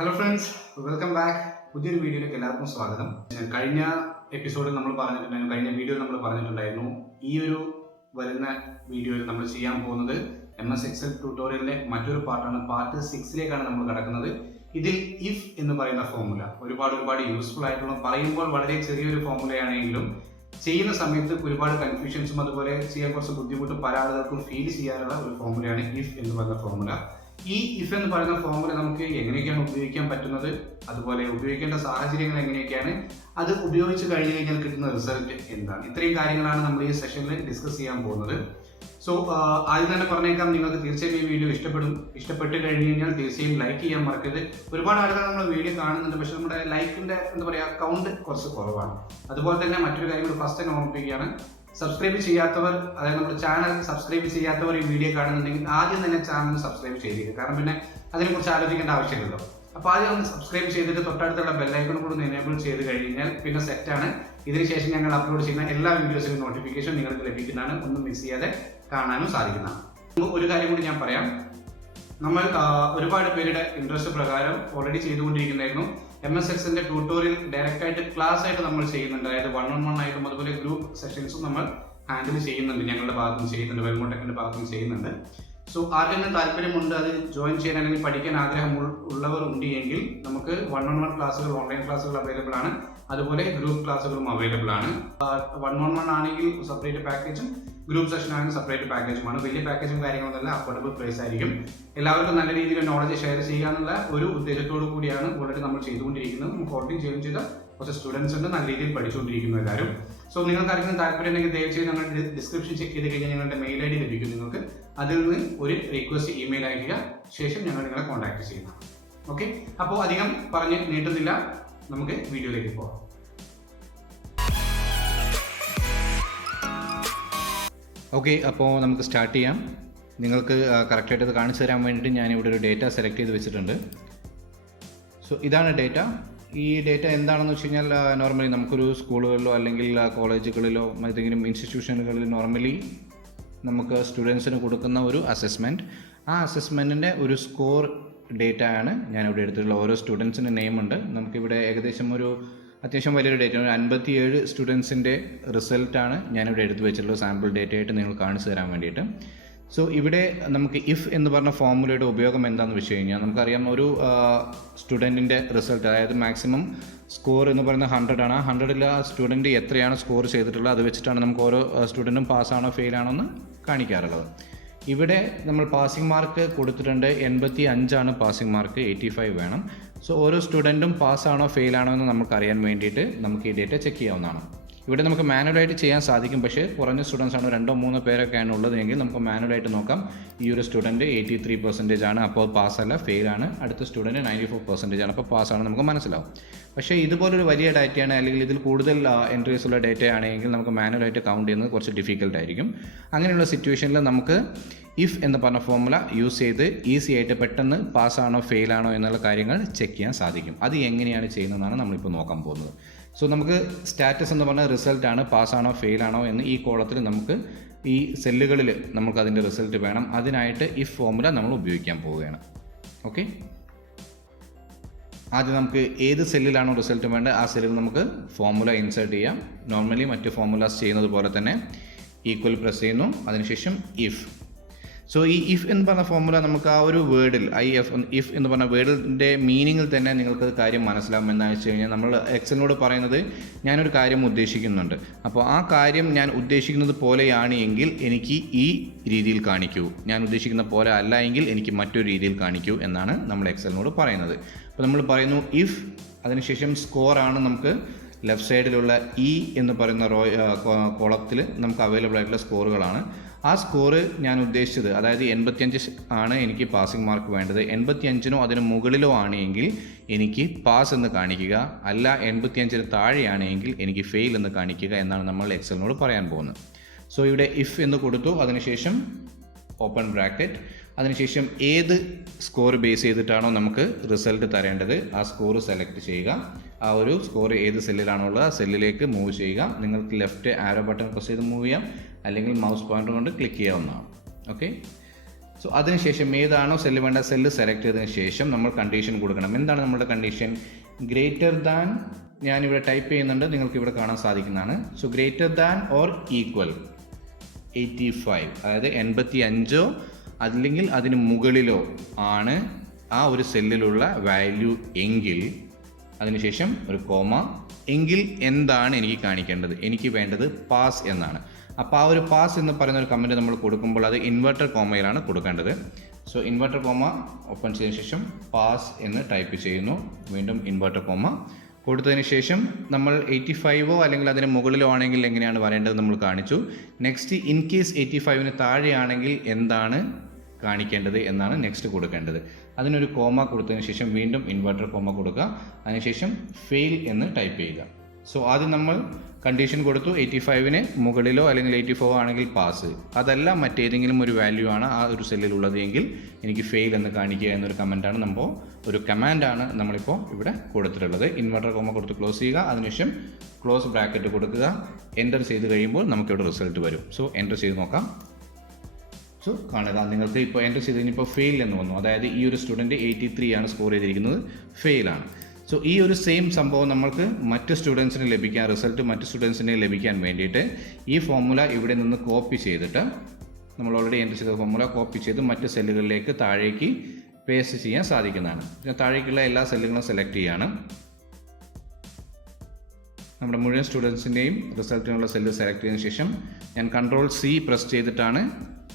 Hello friends, welcome back. പുതിയൊരു വീഡിയോയിലേക്ക് എല്ലാവർക്കും സ്വാഗതം. കഴിഞ്ഞ എപ്പിസോഡിൽ നമ്മൾ പറഞ്ഞിട്ടുണ്ടായിരുന്നു, കഴിഞ്ഞ വീഡിയോയിൽ നമ്മൾ പറഞ്ഞിട്ടുണ്ടായിരുന്നു, ഈ ഒരു വരുന്ന വീഡിയോയിൽ നമ്മൾ ചെയ്യാൻ പോകുന്നത് MS Excel ട്യൂട്ടോറിയലിലെ മറ്റൊരു പാർട്ടാണ്. പാർട്ട് 6ലേക്കാണ് നമ്മൾ കിടക്കുന്നത്. ഇതിൽ ഇഫ് എന്ന് പറയുന്ന ഫോർമുല ഒരുപാട് യൂസ്ഫുൾ ആയിട്ടുള്ള, പറയുമ്പോൾ വളരെ ചെറിയൊരു ഫോർമുലയാണെങ്കിലും ചെയ്യുന്ന സമയത്ത് ഒരുപാട് കൺഫ്യൂഷൻസും അതുപോലെ ചെയ്യാൻ കുറച്ച് ബുദ്ധിമുട്ടും പല ആളുകൾക്കും ഫീൽ ചെയ്യാനുള്ള ഒരു ഫോർമുലയാണ് ഇഫ് എന്ന് പറയുന്ന ഫോർമുല. ഈ ഇഫ് എന്ന് പറയുന്ന ഫോർമുല നമുക്ക് എങ്ങനെയൊക്കെയാണ് ഉപയോഗിക്കാൻ പറ്റുന്നത്, അതുപോലെ ഉപയോഗിക്കേണ്ട സാഹചര്യങ്ങൾ എങ്ങനെയൊക്കെയാണ്, അത് ഉപയോഗിച്ച് കഴിഞ്ഞ് കഴിഞ്ഞാൽ കിട്ടുന്ന റിസൾട്ട് എന്താണ്, ഇത്രയും കാര്യങ്ങളാണ് നമ്മൾ ഈ സെഷനിൽ ഡിസ്കസ് ചെയ്യാൻ പോകുന്നത്. സോ ആദ്യം തന്നെ പറഞ്ഞേക്കാം, നിങ്ങൾക്ക് തീർച്ചയായും ഈ വീഡിയോ ഇഷ്ടപ്പെട്ട് കഴിഞ്ഞ് കഴിഞ്ഞാൽ തീർച്ചയായും ലൈക്ക് ചെയ്യാൻ മറക്കരുത്. ഒരുപാട് ആളുകൾ നമ്മൾ വീഡിയോ കാണുന്നുണ്ട്, പക്ഷെ നമ്മുടെ ലൈക്കിന്റെ കൗണ്ട് കുറച്ച് കുറവാണ്. അതുപോലെ തന്നെ മറ്റൊരു കാര്യം കൂടി ഫസ്റ്റ് തന്നെ ഓർമ്മിപ്പിക്കുകയാണ്, സബ്സ്ക്രൈബ് ചെയ്യാത്തവർ, അതായത് നമ്മുടെ ചാനൽ സബ്സ്ക്രൈബ് ചെയ്യാത്തവർ ഈ വീഡിയോ കാണുന്നുണ്ടെങ്കിൽ ആദ്യം തന്നെ ചാനൽ സബ്സ്ക്രൈബ് ചെയ്തിരിക്കുക. കാരണം പിന്നെ അതിനെക്കുറിച്ച് ആലോചിക്കേണ്ട ആവശ്യമില്ലല്ലോ. അപ്പോൾ ആദ്യം ഒന്ന് സബ്സ്ക്രൈബ് ചെയ്തിട്ട് തൊട്ടടുത്തുള്ള ബെല്ലൈക്കൺ കൂടി എനേബിൾ ചെയ്ത് കഴിഞ്ഞാൽ പിന്നെ സെറ്റാണ്. ഇതിനുശേഷം ഞങ്ങൾ അപ്ലോഡ് ചെയ്യുന്ന എല്ലാ വീഡിയോസിനും നോട്ടിഫിക്കേഷൻ നിങ്ങൾക്ക് ലഭിക്കുന്നതാണ്. ഒന്നും മിസ് ചെയ്യാതെ കാണാനും സാധിക്കുന്നതാണ്. ഒരു കാര്യം കൂടി ഞാൻ പറയാം, നമ്മൾ ഒരുപാട് പേരുടെ ഇൻട്രസ്റ്റ് പ്രകാരം ഓൾറെഡി ചെയ്തുകൊണ്ടിരിക്കുന്നതായിരുന്നു MS Excelന്റെ ട്യൂട്ടോറിയൽ ഡയറക്റ്റ് ആയിട്ട് ക്ലാസ് ആയിട്ട് നമ്മൾ ചെയ്യുന്നുണ്ട്. അതായത് 1-on-1 ആയിട്ടും അതുപോലെ ഗ്രൂപ്പ് സെഷൻസും നമ്മൾ ഹാൻഡിൽ ചെയ്യുന്നുണ്ട്. ഞങ്ങളുടെ ഭാഗത്തും ചെയ്യുന്നുണ്ട്, welmotechന്റെ ഭാഗത്തും ചെയ്യുന്നുണ്ട്. സോ ആർക്കെങ്കിലും താല്പര്യമുണ്ട്, അത് ജോയിൻ ചെയ്യാൻ അല്ലെങ്കിൽ പഠിക്കാൻ ആഗ്രഹം ഉള്ളവർ ഉണ്ട് എങ്കിൽ നമുക്ക് 1-on-1 ക്ലാസ്സുകൾ, ഓൺലൈൻ ക്ലാസ്സുകൾ അവൈലബിൾ ആണ്. അതുപോലെ ഗ്രൂപ്പ് ക്ലാസ്സുകളും അവൈലബിൾ ആണ്. 1-on-1 ആണെങ്കിൽ സെപ്പറേറ്റ് പാക്കേജും, ഗ്രൂപ്പ് സെഷൻ ആണെങ്കിൽ സെപ്പറേറ്റ് പാക്കേജുമാണ്. വലിയ പാക്കേജും കാര്യങ്ങളൊന്നും അഫോർഡബിൾ പ്രൈസ് ആയിരിക്കും. എല്ലാവർക്കും നല്ല രീതിയിൽ നോളജ് ഷെയർ ചെയ്യുക എന്നുള്ള ഒരു ഉദ്ദേശത്തോടു കൂടിയാണ് ഓൾറെഡി നമ്മൾ ചെയ്തുകൊണ്ടിരിക്കുന്നത്. നമുക്ക് ഓൾറെഡി ചെയ്ത കുറച്ച് സ്റ്റുഡൻസ് ഉണ്ട്, നല്ല രീതിയിൽ പഠിച്ചുകൊണ്ടിരിക്കുന്നു എല്ലാവരും. സോ നിങ്ങൾക്ക് ആർക്കെങ്കിലും താല്പര്യം ഉണ്ടെങ്കിൽ ദയവായി ഞങ്ങൾ ഡിസ്ക്രിപ്ഷൻ ചെക്ക് ചെയ്ത് കഴിഞ്ഞാൽ ഞങ്ങളുടെ മെയിൽ ID ലഭിക്കും നിങ്ങൾക്ക്. അതിൽ നിന്ന് ഒരു റിക്വസ്റ്റ് ഇമെയിൽ അയക്കുക, ശേഷം ഞങ്ങൾ നിങ്ങളെ കോൺടാക്ട് ചെയ്യുന്നതാണ്. ഓക്കെ, അപ്പോൾ അധികം പറഞ്ഞ് നീട്ടുന്നില്ല, നമുക്ക് വീഡിയോയിലേക്ക് പോകാം. ഓക്കെ, അപ്പോൾ നമുക്ക് സ്റ്റാർട്ട് ചെയ്യാം. നിങ്ങൾക്ക് കറക്റ്റായിട്ട് ഇത് കാണിച്ചു തരാൻ വേണ്ടിയിട്ട് ഞാനിവിടെ ഒരു ഡേറ്റ സെലക്ട് ചെയ്ത് വെച്ചിട്ടുണ്ട്. സോ ഇതാണ് ഡേറ്റ. ഈ ഡേറ്റ എന്താണെന്ന് വെച്ച് കഴിഞ്ഞാൽ, നോർമലി നമുക്കൊരു സ്കൂളുകളിലോ അല്ലെങ്കിൽ കോളേജുകളിലോ മറ്റേതെങ്കിലും ഇൻസ്റ്റിറ്റ്യൂഷനുകളിൽ നോർമലി നമുക്ക് സ്റ്റുഡൻസിന് കൊടുക്കുന്ന ഒരു അസസ്മെൻറ്റ്. ആ അസസ്മെൻറ്റിൻ്റെ ഒരു സ്കോർ ഡേറ്റ ആണ് ഞാനിവിടെ എടുത്തിട്ടുള്ള. ഓരോ സ്റ്റുഡൻസിൻ്റെ നെയിമുണ്ട്. നമുക്കിവിടെ ഏകദേശം ഒരു അത്യാവശ്യം വലിയൊരു ഡേറ്റ, ഒരു 57 സ്റ്റുഡൻസിൻ്റെ റിസൾട്ടാണ് ഞാനിവിടെ എടുത്തു വെച്ചിട്ടുള്ളത് സാമ്പിൾ ഡേറ്റ ആയിട്ട് നിങ്ങൾ കാണിച്ചു തരാൻ വേണ്ടിയിട്ട്. സോ ഇവിടെ നമുക്ക് ഇഫ് എന്ന് പറഞ്ഞ ഫോർമുലയുടെ ഉപയോഗം എന്താണെന്ന് വെച്ച് കഴിഞ്ഞാൽ, നമുക്കറിയാം ഒരു സ്റ്റുഡൻറ്റിൻ്റെ റിസൾട്ട്, അതായത് മാക്സിമം സ്കോർ എന്ന് പറയുന്നത് 100 ആണ്. 100ൽ ആ സ്റ്റുഡൻറ്റ് എത്രയാണ് സ്കോർ ചെയ്തിട്ടുള്ളത് അത് വെച്ചിട്ടാണ് നമുക്ക് ഓരോ സ്റ്റുഡൻറ്റും പാസ്സാണോ ഫെയിലാണോ എന്ന് കാണിക്കാറുള്ളത്. ഇവിടെ നമ്മൾ പാസിംഗ് മാർക്ക് കൊടുത്തിട്ടുണ്ട്, 85 ആണ് പാസിംഗ് മാർക്ക്, 85 വേണം. സോ ഓരോ സ്റ്റുഡൻറ്റും പാസ്സാണോ ഫെയിലാണോ എന്ന് നമുക്ക് അറിയാൻ വേണ്ടിയിട്ട് നമുക്ക് ഈ ഡേറ്റ ചെക്ക് ചെയ്യാവുന്നതാണ്. ഇവിടെ നമുക്ക് മാനുവലായിട്ട് ചെയ്യാൻ സാധിക്കും, പക്ഷേ കുറഞ്ഞ സ്റ്റുഡൻസ് ആണ്, 2-3 പേരൊക്കെയാണ് ഉള്ളതെങ്കിൽ നമുക്ക് മാനുവലായിട്ട് നോക്കാം. ഈ ഒരു സ്റ്റുഡൻറ്റ് 83% ആണ്, അപ്പോൾ പാസ്സല്ല ഫെയിലാണ്. അടുത്ത സ്റ്റുഡൻറ്റ് 94% ആണ്, അപ്പോൾ പാസ്സാണ്, നമുക്ക് മനസ്സിലാവും. പക്ഷേ ഇതുപോലൊരു വലിയ ഡേറ്റയാണ്, അല്ലെങ്കിൽ ഇതിൽ കൂടുതൽ എൻട്രീസ് ഉള്ള ഡേറ്റ ആണെങ്കിൽ നമുക്ക് മാനുവലായിട്ട് കൗണ്ട് ചെയ്യുന്നത് കുറച്ച് ഡിഫിക്കൽട്ട് ആയിരിക്കും. അങ്ങനെയുള്ള സിറ്റുവേഷനിൽ നമുക്ക് ഇഫ് എന്ന് പറഞ്ഞ ഫോർമുല യൂസ് ചെയ്ത് ഈസി ആയിട്ട് പെട്ടെന്ന് പാസ്സാണോ ഫെയിലാണോ എന്നുള്ള കാര്യങ്ങൾ ചെക്ക് ചെയ്യാൻ സാധിക്കും. അത് എങ്ങനെയാണ് ചെയ്യുന്നതെന്നാണ് നമ്മളിപ്പോൾ നോക്കാൻ പോകുന്നത്. സോ നമുക്ക് സ്റ്റാറ്റസ് എന്ന് പറഞ്ഞ റിസൾട്ടാണ്, പാസ്സാണോ ഫെയിലാണോ എന്ന് ഈ കോളത്തിൽ നമുക്ക് ഈ സെല്ലുകളിൽ നമുക്ക് അതിൻ്റെ റിസൾട്ട് വേണം. അതിനായിട്ട് ഇഫ് ഫോർമുല നമ്മൾ ഉപയോഗിക്കാൻ പോവുകയാണ്. ഓക്കെ, ആദ്യം നമുക്ക് ഏത് സെല്ലിലാണോ റിസൾട്ട് വേണ്ടത് ആ സെല്ലിൽ നമുക്ക് ഫോർമുല ഇൻസേർട്ട് ചെയ്യാം. നോർമലി മറ്റ് ഫോർമുലാസ് ചെയ്യുന്നത് പോലെ തന്നെ ഈക്വൽ പ്രസ് ചെയ്യുന്നു, അതിനുശേഷം ഇഫ്. സോ ഈ ഇഫ് എന്ന് പറഞ്ഞ ഫോർമുല നമുക്ക് ആ ഒരു വേർഡിൽ ഇഫ് എന്ന് പറഞ്ഞ വേർഡിൻ്റെ മീനിങ്ങിൽ തന്നെ നിങ്ങൾക്ക് കാര്യം മനസ്സിലാവും. എന്താണെന്ന് വെച്ച് കഴിഞ്ഞാൽ, നമ്മൾ എക്സലിനോട് പറയുന്നത് ഞാനൊരു കാര്യം ഉദ്ദേശിക്കുന്നുണ്ട്, അപ്പോൾ ആ കാര്യം ഞാൻ ഉദ്ദേശിക്കുന്നത് പോലെയാണ് എങ്കിൽ എനിക്ക് ഈ രീതിയിൽ കാണിക്കൂ, ഞാൻ ഉദ്ദേശിക്കുന്ന പോലെ അല്ല എങ്കിൽ എനിക്ക് മറ്റൊരു രീതിയിൽ കാണിക്കൂ എന്നാണ് നമ്മൾ എക്സലിനോട് പറയുന്നത്. അപ്പോൾ നമ്മൾ പറയുന്നു ഇഫ്, അതിനുശേഷം സ്കോറാണ് നമുക്ക് ലെഫ്റ്റ് സൈഡിലുള്ള ഇ എന്ന് പറയുന്ന കോളത്തിൽ നമുക്ക് അവൈലബിൾ ആയിട്ടുള്ള സ്കോറുകളാണ്. ആ സ്കോറ് ഞാൻ ഉദ്ദേശിച്ചത്, അതായത് 85 ആണ് എനിക്ക് പാസിംഗ് മാർക്ക് വേണ്ടത്. 85നോ അതിന് മുകളിലോ ആണെങ്കിൽ എനിക്ക് പാസ് എന്ന് കാണിക്കുക, അല്ല 85ന് താഴെയാണെങ്കിൽ എനിക്ക് ഫെയിൽ എന്ന് കാണിക്കുക എന്നാണ് നമ്മൾ എക്സലിനോട് പറയാൻ പോകുന്നത്. സോ ഇവിടെ ഇഫ് എന്ന് കൊടുത്തു, അതിനുശേഷം ഓപ്പൺ ബ്രാക്കറ്റ്, അതിനുശേഷം ഏത് സ്കോർ ബേസ് ചെയ്തിട്ടാണോ നമുക്ക് റിസൾട്ട് തരേണ്ടത് ആ സ്കോർ സെലക്ട് ചെയ്യുക. ആ ഒരു സ്കോർ ഏത് സെല്ലിലാണോ ഉള്ളത് ആ സെല്ലിലേക്ക് മൂവ് ചെയ്യുക. നിങ്ങൾക്ക് ലെഫ്റ്റ് ആരോ ബട്ടൺ പ്രസ് ചെയ്ത് മൂവ് ചെയ്യാം, അല്ലെങ്കിൽ മൗസ് പോയിന്റർ കൊണ്ട് ക്ലിക്ക് ചെയ്യാവുന്നതാണ്. ഓക്കെ, സോ അതിനുശേഷം ഏതാണോ സെല്ല് വേണ്ട സെല്ല് സെലക്ട് ചെയ്തതിന് ശേഷം നമ്മൾ കണ്ടീഷൻ കൊടുക്കണം. എന്താണ് നമ്മുടെ കണ്ടീഷൻ? ഗ്രേറ്റർ ദാൻ, ഞാനിവിടെ ടൈപ്പ് ചെയ്യുന്നുണ്ട്, നിങ്ങൾക്ക് ഇവിടെ കാണാൻ സാധിക്കുന്നതാണ്. So greater than or equal 85, അതായത് 85 അല്ലെങ്കിൽ അതിന് മുകളിലോ ആണ് ആ ഒരു സെല്ലിലുള്ള വാല്യൂ എങ്കിൽ, അതിനുശേഷം ഒരു കോമ, എങ്കിൽ എന്താണ് എനിക്ക് കാണിക്കേണ്ടത്? എനിക്ക് വേണ്ടത് പാസ് എന്നാണ്. അപ്പോൾ ആ ഒരു പാസ് എന്ന് പറയുന്ന ഒരു കമൻറ്റ് നമ്മൾ കൊടുക്കുമ്പോൾ അത് ഇൻവെർട്ടർ കോമയിലാണ് കൊടുക്കേണ്ടത്. സോ ഇൻവെർട്ടർ കോമ ഓപ്പൺ ചെയ്തതിന് ശേഷം പാസ് എന്ന് ടൈപ്പ് ചെയ്യുന്നു. വീണ്ടും ഇൻവെർട്ടർ കോമ കൊടുത്തതിന് ശേഷം നമ്മൾ 85 അല്ലെങ്കിൽ അതിന് മുകളിലോ ആണെങ്കിൽ എങ്ങനെയാണ് വരേണ്ടത് നമ്മൾ കാണിച്ചു. നെക്സ്റ്റ്, ഇൻ കേസ് 85 താഴെയാണെങ്കിൽ എന്താണ് കാണിക്കേണ്ടത് എന്നാണ് നെക്സ്റ്റ് കൊടുക്കേണ്ടത്. അതിനൊരു കോമ കൊടുത്തതിന് ശേഷം വീണ്ടും ഇൻവെർട്ടർ കോമ കൊടുക്കുക. അതിനുശേഷം ഫെയിൽ എന്ന് ടൈപ്പ് ചെയ്യുക. സോ ആദ്യം നമ്മൾ കണ്ടീഷൻ കൊടുത്തു, 85 മുകളിലോ അല്ലെങ്കിൽ 84 ആണെങ്കിൽ പാസ്, അതല്ല മറ്റേതെങ്കിലും ഒരു വാല്യൂ ആണ് ആ ഒരു സെല്ലിലുള്ളത് എങ്കിൽ എനിക്ക് ഫെയിൽ എന്ന് കാണിക്കുക എന്നൊരു കമൻറ്റാണ് നമ്മളിപ്പോൾ ഇവിടെ കൊടുത്തിട്ടുള്ളത്. ഇൻവെർട്ടർ കോമ കൊടുത്ത് ക്ലോസ് ചെയ്യുക. അതിനുശേഷം ക്ലോസ് ബ്രാക്കറ്റ് കൊടുക്കുക. എൻ്റർ ചെയ്ത് കഴിയുമ്പോൾ നമുക്കിവിടെ റിസൾട്ട് വരും. സോ എൻ്റർ ചെയ്ത് നോക്കാം. സോ കാണുക, നിങ്ങൾക്ക് ഇപ്പോൾ എൻ്റർ ചെയ്ത് കഴിഞ്ഞപ്പോൾ ഫെയിൽ എന്ന് വന്നു. അതായത് ഈ ഒരു സ്റ്റുഡൻറ്റ് 83 ആണ് സ്കോർ ചെയ്തിരിക്കുന്നത്, ഫെയിലാണ്. സോ ഈ ഒരു സെയിം സംഭവം നമ്മൾക്ക് മറ്റ് സ്റ്റുഡൻസിന് ലഭിക്കാൻ, റിസൾട്ട് മറ്റ് സ്റ്റുഡൻസിന് ലഭിക്കാൻ വേണ്ടിയിട്ട് ഈ ഫോർമുല ഇവിടെ നിന്ന് കോപ്പി ചെയ്തിട്ട്, നമ്മൾ ഓൾറെഡി എൻ്റർ ചെയ്ത ഫോർമുല കോപ്പി ചെയ്ത് മറ്റ് സെല്ലുകളിലേക്ക് താഴേക്ക് പേസ്റ്റ് ചെയ്യാൻ സാധിക്കുന്നതാണ്. താഴേക്കുള്ള എല്ലാ സെല്ലുകളും സെലക്ട് ചെയ്യാണ്. നമ്മുടെ മുഴുവൻ സ്റ്റുഡൻസിൻ്റെയും റിസൾട്ടിനുള്ള സെല്ല് സെലക്ട് ചെയ്തതിന് ശേഷം ഞാൻ Ctrl+C പ്രസ് ചെയ്തിട്ടാണ്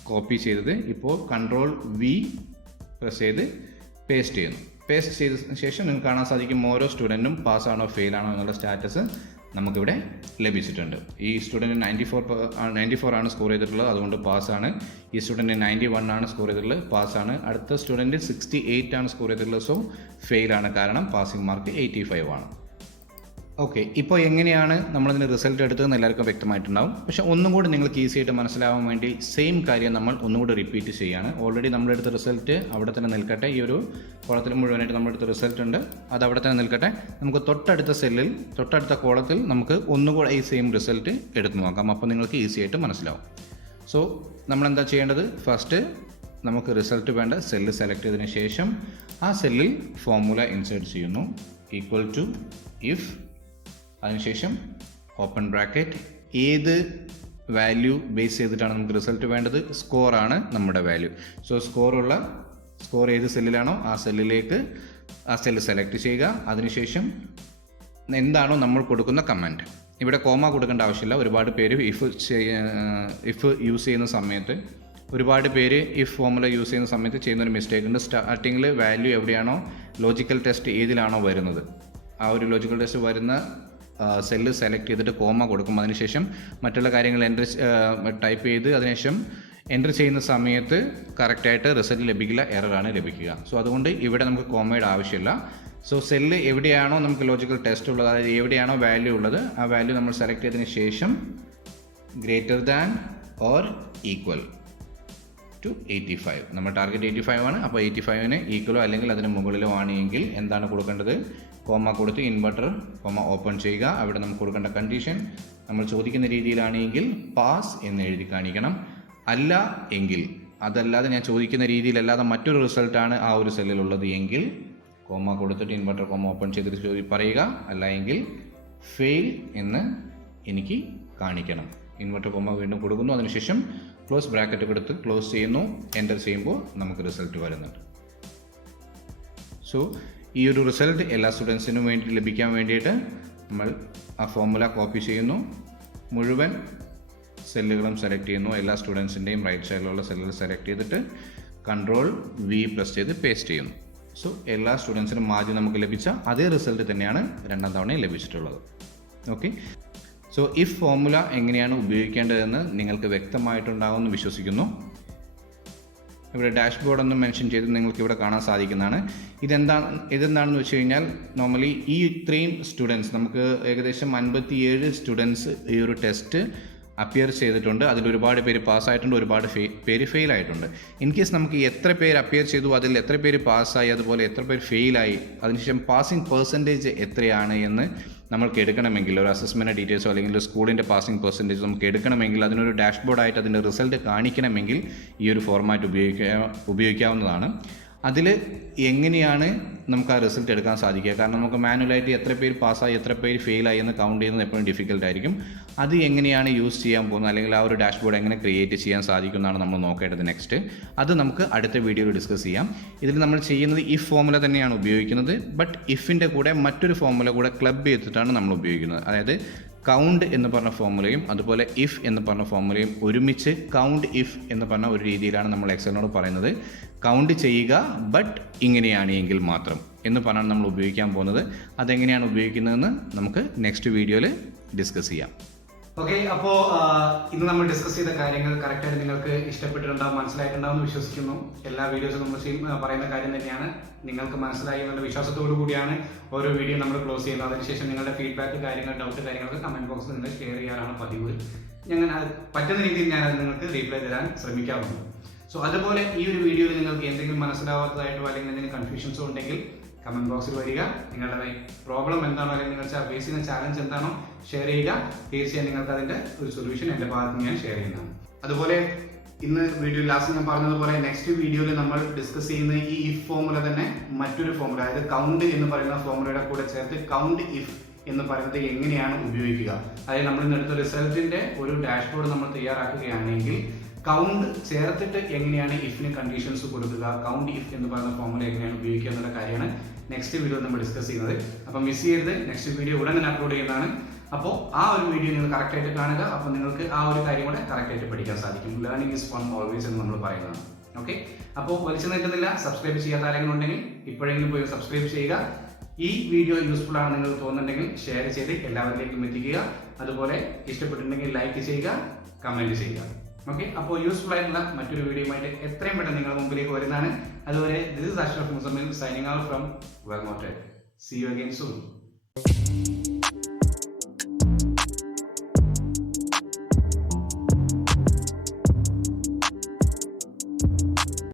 കോപ്പി ചെയ്തത്. ഇപ്പോൾ Ctrl+V പ്രസ് ചെയ്ത് പേസ്റ്റ് ചെയ്യുന്നു. പേസ്റ്റ് ചെയ്തതിന് ശേഷം നിങ്ങൾക്ക് കാണാൻ സാധിക്കും ഓരോ സ്റ്റുഡൻറ്റും പാസ്സാണോ ഫെയിലാണോ എന്നുള്ള സ്റ്റാറ്റസ് നമുക്കിവിടെ ലഭിച്ചിട്ടുണ്ട്. ഈ സ്റ്റുഡൻറ്റ് 94 ആണ് സ്കോർ ചെയ്തിട്ടുള്ളത്, അതുകൊണ്ട് പാസ്സാണ്. ഈ സ്റ്റുഡൻറ്റ് 91 ആണ് സ്കോർ ചെയ്തിട്ടുള്ളത്, പാസ്സാണ്. അടുത്ത സ്റ്റുഡൻറ്റ് 68 ആണ് സ്കോർ ചെയ്തിട്ടുള്ളത്, സോ ഫെയിലാണ്. കാരണം പാസിംഗ് മാർക്ക് 85 ആണ്. ഓക്കെ, ഇപ്പോൾ എങ്ങനെയാണ് നമ്മളതിന് റിസൾട്ട് എടുത്തതെന്ന് എല്ലാവർക്കും വ്യക്തമായിട്ടുണ്ടാവും. പക്ഷേ ഒന്നും കൂടി നിങ്ങൾക്ക് ഈസി ആയിട്ട് മനസ്സിലാവാൻ വേണ്ടി സെയിം കാര്യം നമ്മൾ ഒന്നുകൂടി റിപ്പീറ്റ് ചെയ്യുകയാണ്. ഓൾറെഡി നമ്മളെടുത്ത റിസൾട്ട് അവിടെ തന്നെ നിൽക്കട്ടെ. ഈ ഒരു കോളത്തിൽ മുഴുവനായിട്ട് നമ്മളെടുത്ത റിസൾട്ട് ഉണ്ട്, അത് അവിടെ തന്നെ നിൽക്കട്ടെ. നമുക്ക് തൊട്ടടുത്ത കോളത്തിൽ നമുക്ക് ഒന്നുകൂടെ ഈ സെയിം റിസൾട്ട് എടുത്ത് നോക്കാം. അപ്പോൾ നിങ്ങൾക്ക് ഈസി ആയിട്ട് മനസ്സിലാവും. സോ നമ്മളെന്താ ചെയ്യേണ്ടത്? ഫസ്റ്റ് നമുക്ക് റിസൾട്ട് വേണ്ട സെല്ല് സെലക്ട് ചെയ്തതിന് ശേഷം ആ സെല്ലിൽ ഫോർമുല ഇൻസേർട്ട് ചെയ്യുന്നു. ഈക്വൽ ടു ഇഫ്, അതിനുശേഷം ഓപ്പൺ ബ്രാക്കറ്റ്, ഏത് വാല്യൂ ബേസ് ചെയ്തിട്ടാണ് നമുക്ക് റിസൾട്ട് വേണ്ടത്? സ്കോറാണ് നമ്മുടെ വാല്യൂ. സോ സ്കോർ ഏത് സെല്ലിലാണോ ആ സെല്ലിലേക്ക് ആ സെല്ല് സെലക്ട് ചെയ്യുക. അതിനുശേഷം എന്താണോ നമ്മൾ കൊടുക്കുന്ന കമൻറ്റ്, ഇവിടെ കോമ കൊടുക്കേണ്ട ആവശ്യമില്ല. ഒരുപാട് പേര് ഇഫ് യൂസ് ചെയ്യുന്ന സമയത്ത് ഇഫ് ഫോർമുല യൂസ് ചെയ്യുന്ന സമയത്ത് ചെയ്യുന്നൊരു മിസ്റ്റേക്ക് ഉണ്ട്. സ്റ്റാർട്ടിങ്ങിൽ വാല്യൂ എവിടെയാണോ, ലോജിക്കൽ ടെസ്റ്റ് ഏതിലാണോ വരുന്നത്, ആ ഒരു ലോജിക്കൽ ടെസ്റ്റ് വരുന്ന സെല്ല് സെലക്ട് ചെയ്തിട്ട് കോമ കൊടുക്കും. അതിനുശേഷം മറ്റുള്ള കാര്യങ്ങൾ ടൈപ്പ് ചെയ്ത് അതിനുശേഷം എൻ്റർ ചെയ്യുന്ന സമയത്ത് കറക്റ്റായിട്ട് റിസൾട്ട് ലഭിക്കില്ല, എററാണ് ലഭിക്കുക. സോ അതുകൊണ്ട് ഇവിടെ നമുക്ക് കോമയുടെ ആവശ്യമില്ല. സോ സെല്ല് എവിടെയാണോ നമുക്ക് ലോജിക്കൽ ടെസ്റ്റ് ഉള്ളത്, അതായത് എവിടെയാണോ വാല്യൂ ഉള്ളത്, ആ വാല്യൂ നമ്മൾ സെലക്ട് ചെയ്തതിന് ശേഷം greater than or equal to 85. നമ്മൾ ടാർഗറ്റ് 85 ആണ്. അപ്പോൾ 85 ഈക്വലോ അല്ലെങ്കിൽ അതിന് മുകളിലോ ആണെങ്കിൽ എന്താണ് കൊടുക്കേണ്ടത്? കോമ കൊടുത്ത് ഇൻവെർട്ടർ കോമ ഓപ്പൺ ചെയ്യുക. അവിടെ നമുക്ക് കൊടുക്കേണ്ട കണ്ടീഷൻ നമ്മൾ ചോദിക്കുന്ന രീതിയിലാണെങ്കിൽ പാസ് എന്ന് എഴുതി കാണിക്കണം. അല്ല എങ്കിൽ, അതല്ലാതെ ഞാൻ ചോദിക്കുന്ന രീതിയിലല്ലാതെ മറ്റൊരു റിസൾട്ടാണ് ആ ഒരു സെല്ലിലുള്ളത് എങ്കിൽ കോമ കൊടുത്തിട്ട് ഇൻവെർട്ടർ കോമ ഓപ്പൺ ചെയ്തിട്ട് പറയുക. അല്ല എങ്കിൽ ഫെയിൽ എന്ന് എനിക്ക് കാണിക്കണം. ഇൻവെർട്ടർ കോമ വീണ്ടും കൊടുക്കുന്നു. അതിനുശേഷം ക്ലോസ് ബ്രാക്കറ്റ് കൊടുത്ത് ക്ലോസ് ചെയ്യുന്നു. എൻ്റർ ചെയ്യുമ്പോൾ നമുക്ക് റിസൾട്ട് വരുന്നുണ്ട്. സോ ഈ ഒരു റിസൾട്ട് എല്ലാ സ്റ്റുഡൻസിനും വേണ്ടി ലഭിക്കാൻ വേണ്ടിയിട്ട് നമ്മൾ ആ ഫോർമുല കോപ്പി ചെയ്യുന്നു. മുഴുവൻ സെല്ലുകളും സെലക്ട് ചെയ്യുന്നു. എല്ലാ സ്റ്റുഡൻസിൻ്റെയും റൈറ്റ് സൈഡിലുള്ള സെല്ലുകൾ സെലക്ട് ചെയ്തിട്ട് Ctrl+V പ്രസ് ചെയ്ത് പേസ്റ്റ് ചെയ്യുന്നു. സോ എല്ലാ സ്റ്റുഡൻസിനും ആദ്യം നമുക്ക് ലഭിച്ച അതേ റിസൾട്ട് തന്നെയാണ് രണ്ടാം തവണയും ലഭിച്ചിട്ടുള്ളത്. ഓക്കെ, സോ ഇഫ് ഫോർമുല എങ്ങനെയാണ് ഉപയോഗിക്കേണ്ടതെന്ന് നിങ്ങൾക്ക് വ്യക്തമായിട്ടുണ്ടാകുമെന്ന് വിശ്വസിക്കുന്നു. ഇവിടെ ഡാഷ്ബോർഡ് ഒന്ന് മെൻഷൻ ചെയ്ത് നിങ്ങൾക്ക് ഇവിടെ കാണാൻ സാധിക്കുന്നതാണ്. ഇതെന്താണെന്ന് വെച്ച് കഴിഞ്ഞാൽ, നോർമലി ഈ ഇത്രയും സ്റ്റുഡൻസ്, നമുക്ക് ഏകദേശം 57 സ്റ്റുഡൻസ് ഈ ഒരു ടെസ്റ്റ് അപ്പിയർ ചെയ്തിട്ടുണ്ട്. അതിൽ ഒരുപാട് പേര് പാസ്സായിട്ടുണ്ട്, ഒരുപാട് പേര് ഫെയിൽ ആയിട്ടുണ്ട്. ഇൻ കേസ് നമുക്ക് എത്ര പേര് അപ്പിയർ ചെയ്തു, അതിൽ എത്ര പേര് പാസ്സായി, അതുപോലെ എത്ര പേര് ഫെയിലായി, അതിനുശേഷം പാസിംഗ് പെർസെൻറ്റേജ് എത്രയാണ് എന്ന് നമ്മൾക്ക് എടുക്കണമെങ്കിൽ, ഒരു അസസ്മെൻറ്റ് ഡീറ്റെയിൽസോ അല്ലെങ്കിൽ ഒരു സ്കൂളിൻ്റെ പാസിംഗ് പെർസെൻറ്റേജ് നമുക്ക് എടുക്കണമെങ്കിൽ, അതിനൊരു ഡാഷ്ബോർഡായിട്ട് അതിൻ്റെ റിസൾട്ട് കാണിക്കണമെങ്കിൽ ഈ ഒരു ഫോർമാറ്റ് ഉപയോഗിക്കാവുന്നതാണ്. അതിൽ എങ്ങനെയാണ് നമുക്ക് ആ റിസൾട്ട് എടുക്കാൻ സാധിക്കുക? കാരണം നമുക്ക് മാനുവലായിട്ട് എത്ര പേര് പാസ്സായി എത്ര പേര് ഫെയിലായി എന്ന് കൗണ്ട് ചെയ്യുന്നത് എപ്പോഴും ഡിഫിക്കൽട്ടായിരിക്കും. അത് എങ്ങനെയാണ് യൂസ് ചെയ്യാൻ പോകുന്നത്, അല്ലെങ്കിൽ ആ ഒരു ഡാഷ്ബോർഡ് എങ്ങനെ ക്രിയേറ്റ് ചെയ്യാൻ സാധിക്കുമെന്നാണ് നമ്മൾ നോക്കേണ്ടത് നെക്സ്റ്റ്. അത് നമുക്ക് അടുത്ത വീഡിയോയിൽ ഡിസ്കസ് ചെയ്യാം. ഇതിൽ നമ്മൾ ചെയ്യുന്നത് ഇഫ് ഫോർമുല തന്നെയാണ് ഉപയോഗിക്കുന്നത്. ബട്ട് ഇഫിൻ്റെ കൂടെ മറ്റൊരു ഫോർമുല കൂടെ ക്ലബ് ചെയ്തിട്ടാണ് നമ്മൾ ഉപയോഗിക്കുന്നത്. അതായത് കൗണ്ട് എന്ന് പറഞ്ഞ ഫോർമുലയും അതുപോലെ ഇഫ് എന്ന് പറഞ്ഞ ഫോർമുലയും ഒരുമിച്ച് കൗണ്ട് ഇഫ് എന്ന് പറഞ്ഞ ഒരു രീതിയിലാണ് നമ്മൾ എക്സലിനോട് പറയുന്നത്. കൗണ്ട് ചെയ്യുക ബട്ട് ഇങ്ങനെയാണ് എങ്കിൽ മാത്രം എന്ന് പറഞ്ഞാണ് നമ്മൾ ഉപയോഗിക്കാൻ പോകുന്നത്. അതെങ്ങനെയാണ് ഉപയോഗിക്കുന്നതെന്ന് നമുക്ക് നെക്സ്റ്റ് വീഡിയോയിൽ ഡിസ്കസ് ചെയ്യാം. ഓക്കെ, അപ്പോൾ ഇന്ന് നമ്മൾ ഡിസ്കസ് ചെയ്ത കാര്യങ്ങൾ കറക്റ്റായിട്ട് നിങ്ങൾക്ക് ഇഷ്ടപ്പെട്ടിട്ടുണ്ടാവും, മനസ്സിലായിട്ടുണ്ടാവും എന്ന് വിശ്വസിക്കുന്നു. എല്ലാ വീഡിയോസും നമ്മൾ പറയുന്ന കാര്യം തന്നെയാണ്. നിങ്ങൾക്ക് മനസ്സിലായി എന്നുള്ള വിശ്വാസത്തോടു കൂടിയാണ് ഓരോ വീഡിയോ നമ്മൾ ക്ലോസ് ചെയ്യുന്നത്. അതിനുശേഷം നിങ്ങളുടെ ഫീഡ്ബാക്ക് കാര്യങ്ങൾ, ഡൗട്ട് കാര്യങ്ങളൊക്കെ കമൻറ്റ് ബോക്സിൽ നിങ്ങൾ ഷെയർ ചെയ്യാറാണ് പതിവ്. ഞാൻ പറ്റുന്ന രീതിയിൽ ഞാൻ അത് നിങ്ങൾക്ക് റീപ്ലൈ തരാൻ ശ്രമിക്കാറുണ്ട്. സോ അതുപോലെ ഈ ഒരു വീഡിയോയിൽ നിങ്ങൾക്ക് എന്തെങ്കിലും മനസ്സിലാവാത്തതായിട്ടോ അല്ലെങ്കിൽ എന്തെങ്കിലും കൺഫ്യൂഷൻസോ ഉണ്ടെങ്കിൽ കമൻറ്റ് ബോക്സിൽ വരിക. നിങ്ങളുടെ പ്രോബ്ലം എന്താണോ അല്ലെങ്കിൽ നിങ്ങൾ ഫേസ് ചെയ്യുന്ന ചാലഞ്ച് എന്താണോ ഷെയർ ചെയ്യുക. തീർച്ചയായും നിങ്ങൾക്ക് അതിൻ്റെ ഒരു സൊല്യൂഷൻ എൻ്റെ ഭാഗത്ത് നിന്ന് ഞാൻ ഷെയർ ചെയ്യുന്നതാണ്. അതുപോലെ ഇന്ന് വീഡിയോ ലാസ്റ്റ് ഞാൻ പറഞ്ഞതുപോലെ നെക്സ്റ്റ് വീഡിയോയിൽ നമ്മൾ ഡിസ്കസ് ചെയ്യുന്ന ഈ ഇഫ് ഫോർമുല തന്നെ മറ്റൊരു ഫോർമുല, അതായത് കൗണ്ട് എന്ന് പറയുന്ന ഫോർമുലയുടെ കൂടെ ചേർത്ത് കൗണ്ട് ഇഫ് എന്ന് പറയുന്നത് എങ്ങനെയാണ് ഉപയോഗിക്കുക. അതായത് നമ്മൾ ഇന്നെടുത്ത റിസൾട്ടിൻ്റെ ഒരു ഡാഷ്ബോർഡ് നമ്മൾ തയ്യാറാക്കുകയാണെങ്കിൽ കൗണ്ട് ചേർത്തിട്ട് എങ്ങനെയാണ് ഇഫിന് കണ്ടീഷൻസ് കൊടുക്കുക, കൗണ്ട് ഇഫ് എന്ന് പറയുന്ന ഫോർമുല എങ്ങനെയാണ് ഉപയോഗിക്കുക എന്നുള്ള കാര്യമാണ് നെക്സ്റ്റ് വീഡിയോ നമ്മൾ ഡിസ്കസ് ചെയ്യുന്നത്. അപ്പം മിസ് ചെയ്യരുത്, നെക്സ്റ്റ് വീഡിയോ ഉടൻ തന്നെ അപ്ലോഡ് ചെയ്യുന്നതാണ്. അപ്പോൾ ആ ഒരു വീഡിയോ നിങ്ങൾ കറക്റ്റായിട്ട് കാണുക. അപ്പോൾ നിങ്ങൾക്ക് ആ ഒരു കാര്യം കൂടെ കറക്റ്റായിട്ട് പഠിക്കാൻ സാധിക്കും. ലേണിംഗ് ഈസ് ഫൺ ഓൾവേസ് എന്ന് നമ്മൾ പറയുന്നതാണ്. ഓക്കെ, അപ്പോൾ വലിച്ചു നിൽക്കുന്നില്ല. സബ്സ്ക്രൈബ് ചെയ്യാത്ത ആരെങ്കിലും ഉണ്ടെങ്കിൽ ഇപ്പോഴെങ്കിലും പോയി സബ്സ്ക്രൈബ് ചെയ്യുക. ഈ വീഡിയോ യൂസ്ഫുൾ ആണെന്ന് നിങ്ങൾ തോന്നുന്നുണ്ടെങ്കിൽ ഷെയർ ചെയ്ത് എല്ലാവരിലേക്കും എത്തിക്കുക. അതുപോലെ ഇഷ്ടപ്പെട്ടിട്ടുണ്ടെങ്കിൽ ലൈക്ക് ചെയ്യുക, കമൻറ്റ് ചെയ്യുക. ഓക്കെ, അപ്പോൾ യൂസ്ഫുൾ ആയിട്ടുള്ള മറ്റൊരു വീഡിയോയുമായിട്ട് എത്രയും പെട്ടെന്ന് നിങ്ങളുടെ മുമ്പിലേക്ക് വരുന്നതാണ്. അതുവരെ this is Ashraf Muzammil signing out from welmotech. See you again soon.